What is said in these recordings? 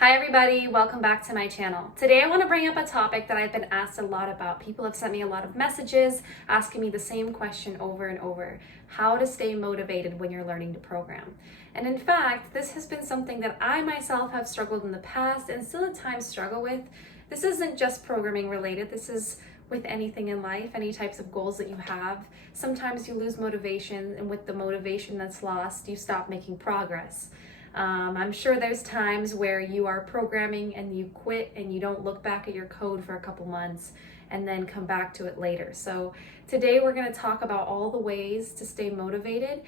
Hi everybody, welcome back to my channel. Today I want to bring up a topic that I've been asked a lot about. People have sent me a lot of messages asking me the same question over and over: how to stay motivated when you're learning to program. And in fact, this has been something that I myself have struggled in the past and still at times struggle with. This isn't just programming related, this is with anything in life, any types of goals that you have. Sometimes you lose motivation, and with the motivation that's lost, you stop making progress. I'm sure there's times where you are programming and you quit and you don't look back at your code for a couple months and then come back to it later. So today we're going to talk about all the ways to stay motivated,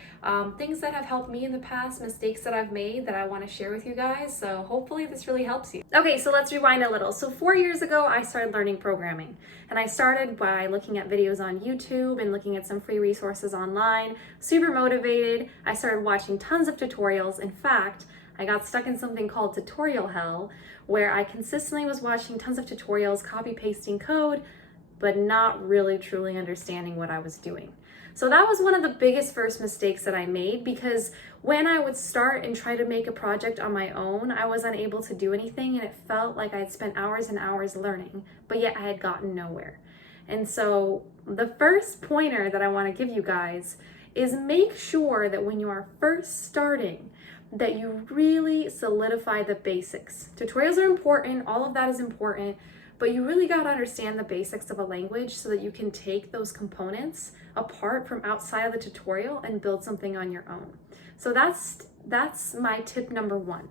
things that have helped me in the past, mistakes that I've made that I want to share with you guys. So hopefully this really helps you. Okay, so let's rewind a little. So 4 years ago, I started learning programming, and I started by looking at videos on YouTube and looking at some free resources online. Super motivated. I started watching tons of tutorials. In fact, I got stuck in something called tutorial hell, where I consistently was watching tons of tutorials, copy pasting code, but not really truly understanding what I was doing. So that was one of the biggest first mistakes that I made, because when I would start and try to make a project on my own, I was unable to do anything, and it felt like I had spent hours and hours learning, but yet I had gotten nowhere. And so the first pointer that I want to give you guys is make sure that when you are first starting, that you really solidify the basics. Tutorials are important, all of that is important, but you really got to understand the basics of a language so that you can take those components apart from outside of the tutorial and build something on your own. So that's my tip number one.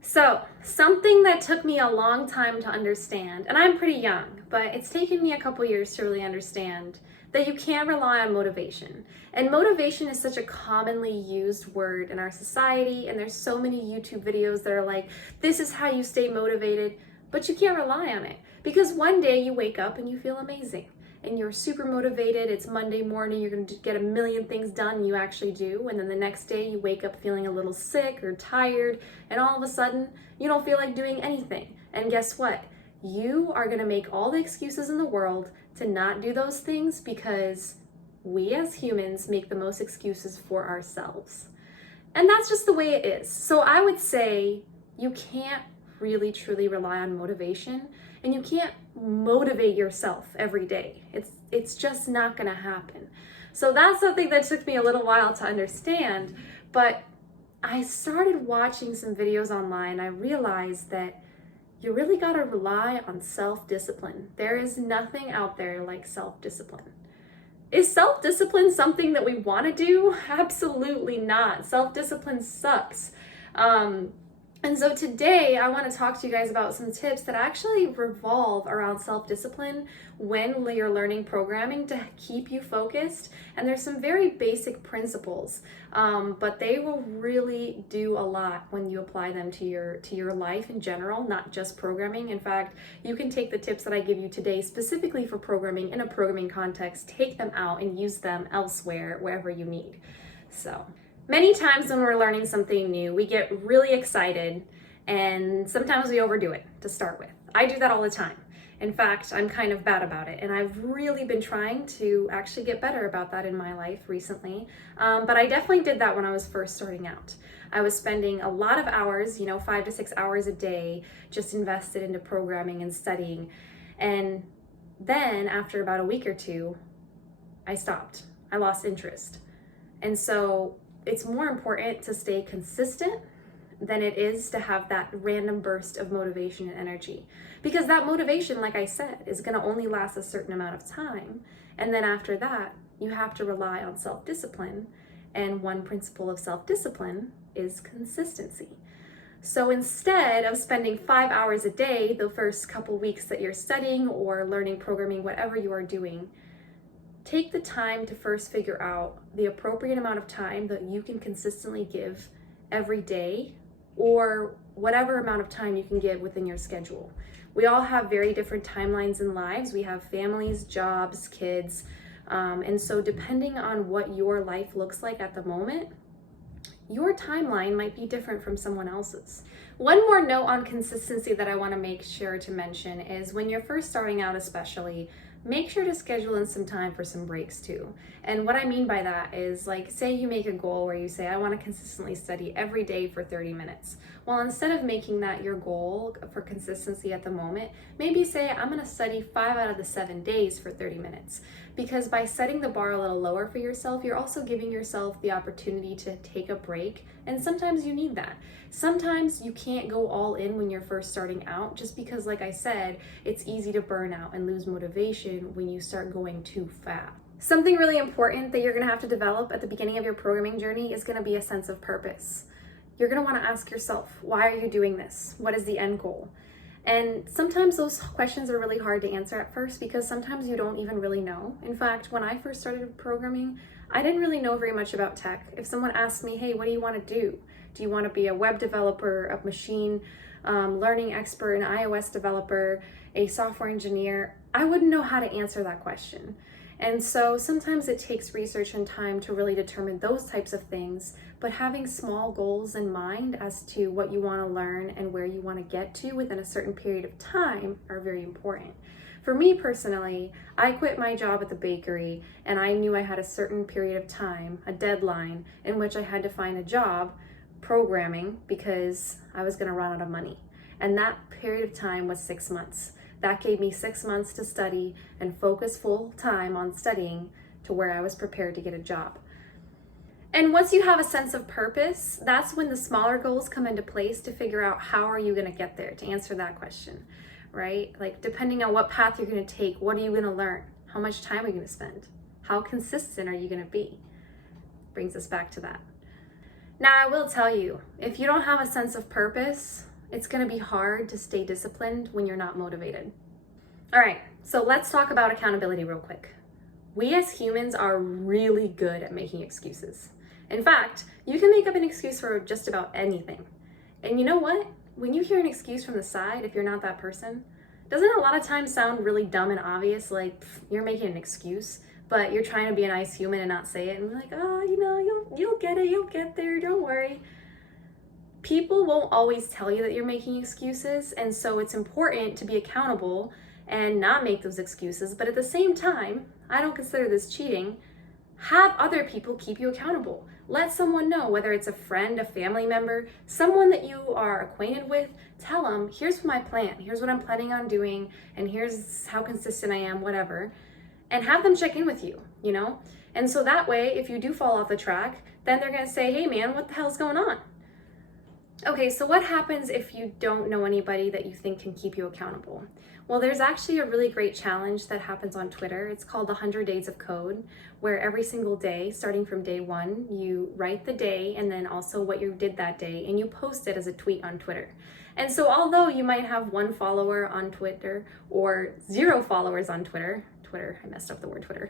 So something that took me a long time to understand, and I'm pretty young, but it's taken me a couple years to really understand that you can't rely on motivation. And motivation is such a commonly used word in our society, and there's so many YouTube videos that are like, this is how you stay motivated, but you can't rely on it. Because one day you wake up and you feel amazing, and you're super motivated, it's Monday morning, you're gonna get a million things done, and you actually do, and then the next day you wake up feeling a little sick or tired, and all of a sudden, you don't feel like doing anything. And guess what? You are gonna make all the excuses in the world to not do those things, because we as humans make the most excuses for ourselves. And that's just the way it is. So I would say you can't really truly rely on motivation, and you can't motivate yourself every day. It's just not gonna happen. So that's something that took me a little while to understand, but I started watching some videos online. I realized that you really got to rely on self-discipline. There is nothing out there like self-discipline. Is self-discipline something that we want to do? Absolutely not. Self-discipline sucks. And so today I want to talk to you guys about some tips that actually revolve around self-discipline when you're learning programming to keep you focused. And there's some very basic principles, but they will really do a lot when you apply them to your life in general, not just programming. In fact, you can take the tips that I give you today specifically for programming in a programming context, take them out and use them elsewhere, wherever you need. So many times when we're learning something new, we get really excited, and sometimes we overdo it to start with. I do that all the time. In fact, I'm kind of bad about it, and I've really been trying to actually get better about that in my life recently. But I definitely did that when I was first starting out. I was spending a lot of hours, 5 to 6 hours a day, just invested into programming and studying. And then after about a week or two, I stopped. I lost interest. And so it's more important to stay consistent than it is to have that random burst of motivation and energy. Because that motivation, like I said, is going to only last a certain amount of time. And then after that, you have to rely on self-discipline. And one principle of self-discipline is consistency. So instead of spending 5 hours a day the first couple weeks that you're studying or learning programming, whatever you are doing, take the time to first figure out the appropriate amount of time that you can consistently give every day, or whatever amount of time you can give within your schedule. We all have very different timelines in lives. We have families, jobs, kids, and so depending on what your life looks like at the moment, your timeline might be different from someone else's. One more note on consistency that I want to make sure to mention is when you're first starting out especially, make sure to schedule in some time for some breaks too. And what I mean by that is, like, say you make a goal where you say, I want to consistently study every day for 30 minutes. Well, instead of making that your goal for consistency at the moment, maybe say, I'm going to study 5 out of the 7 days for 30 minutes. Because by setting the bar a little lower for yourself, you're also giving yourself the opportunity to take a break. And sometimes you need that. Sometimes you can't go all in when you're first starting out, just because, like I said, it's easy to burn out and lose motivation when you start going too fast. Something really important that you're going to have to develop at the beginning of your programming journey is going to be a sense of purpose. You're going to want to ask yourself, why are you doing this? What is the end goal? And sometimes those questions are really hard to answer at first, because sometimes you don't even really know. In fact, when I first started programming, I didn't really know very much about tech. If someone asked me, hey, what do you want to do? Do you want to be a web developer, a machine learning expert, an iOS developer, a software engineer? I wouldn't know how to answer that question. And so sometimes it takes research and time to really determine those types of things, but having small goals in mind as to what you want to learn and where you want to get to within a certain period of time are very important. For me personally, I quit my job at the bakery and I knew I had a certain period of time, a deadline, in which I had to find a job programming because I was going to run out of money. And that period of time was 6 months. That gave me 6 months to study and focus full time on studying to where I was prepared to get a job. And once you have a sense of purpose, that's when the smaller goals come into place to figure out how are you going to get there, to answer that question, right? Like, depending on what path you're going to take, what are you going to learn? How much time are you going to spend? How consistent are you going to be? Brings us back to that. Now, I will tell you, if you don't have a sense of purpose, it's going to be hard to stay disciplined when you're not motivated. All right, so let's talk about accountability real quick. We as humans are really good at making excuses. In fact, you can make up an excuse for just about anything. And you know what? When you hear an excuse from the side, if you're not that person, doesn't it a lot of times sound really dumb and obvious, like you're making an excuse, but you're trying to be a nice human and not say it, and we're like, oh, you'll get it, you'll get there, don't worry. People won't always tell you that you're making excuses, and so it's important to be accountable and not make those excuses. But at the same time, I don't consider this cheating. Have other people keep you accountable. Let someone know, whether it's a friend, a family member, someone that you are acquainted with, tell them, here's my plan, here's what I'm planning on doing, and here's how consistent I am, whatever. And have them check in with you, And so that way, if you do fall off the track, then they're gonna say, hey man, what the hell's going on? Okay, so what happens if you don't know anybody that you think can keep you accountable? Well, there's actually a really great challenge that happens on Twitter. It's called the 100 Days of Code, where every single day, starting from day 1, you write the day and then also what you did that day, and you post it as a tweet on Twitter. And so although you might have 1 follower on Twitter or 0 followers on Twitter, I messed up the word Twitter,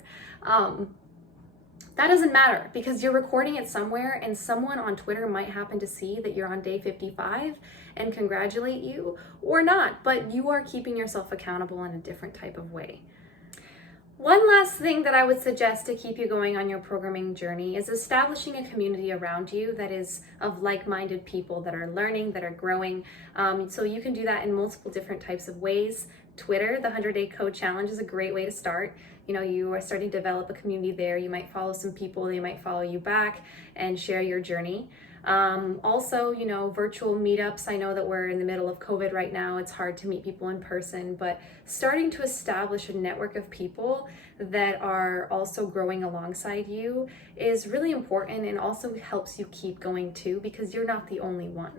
that doesn't matter, because you're recording it somewhere and someone on Twitter might happen to see that you're on day 55 and congratulate you, or not, but you are keeping yourself accountable in a different type of way. One last thing that I would suggest to keep you going on your programming journey is establishing a community around you that is of like-minded people that are learning, that are growing. So you can do that in multiple different types of ways. Twitter, the 100-Day Code Challenge, is a great way to start. You are starting to develop a community there. You might follow some people, they might follow you back and share your journey. Also, virtual meetups. I know that we're in the middle of COVID right now. It's hard to meet people in person, but starting to establish a network of people that are also growing alongside you is really important, and also helps you keep going too, because you're not the only one.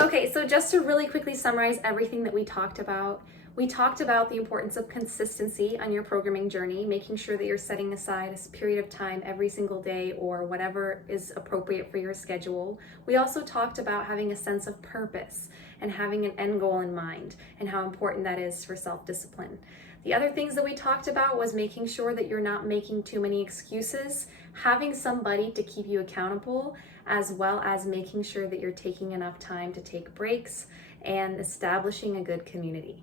Okay, so just to really quickly summarize everything that we talked about the importance of consistency on your programming journey, making sure that you're setting aside a period of time every single day or whatever is appropriate for your schedule. We also talked about having a sense of purpose and having an end goal in mind, and how important that is for self-discipline. The other things that we talked about was making sure that you're not making too many excuses, having somebody to keep you accountable, as well as making sure that you're taking enough time to take breaks and establishing a good community.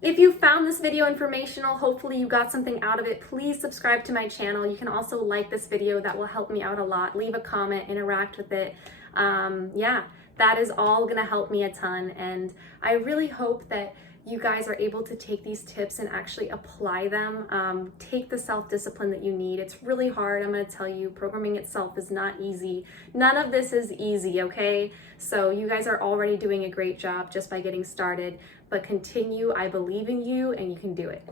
If you found this video informational, hopefully you got something out of it, please subscribe to my channel. You can also like this video, that will help me out a lot. Leave a comment, interact with it. That is all gonna help me a ton, and I really hope that you guys are able to take these tips and actually apply them. Take the self-discipline that you need. It's really hard, I'm gonna tell you. Programming itself is not easy. None of this is easy, okay? So you guys are already doing a great job just by getting started, but continue. I believe in you and you can do it.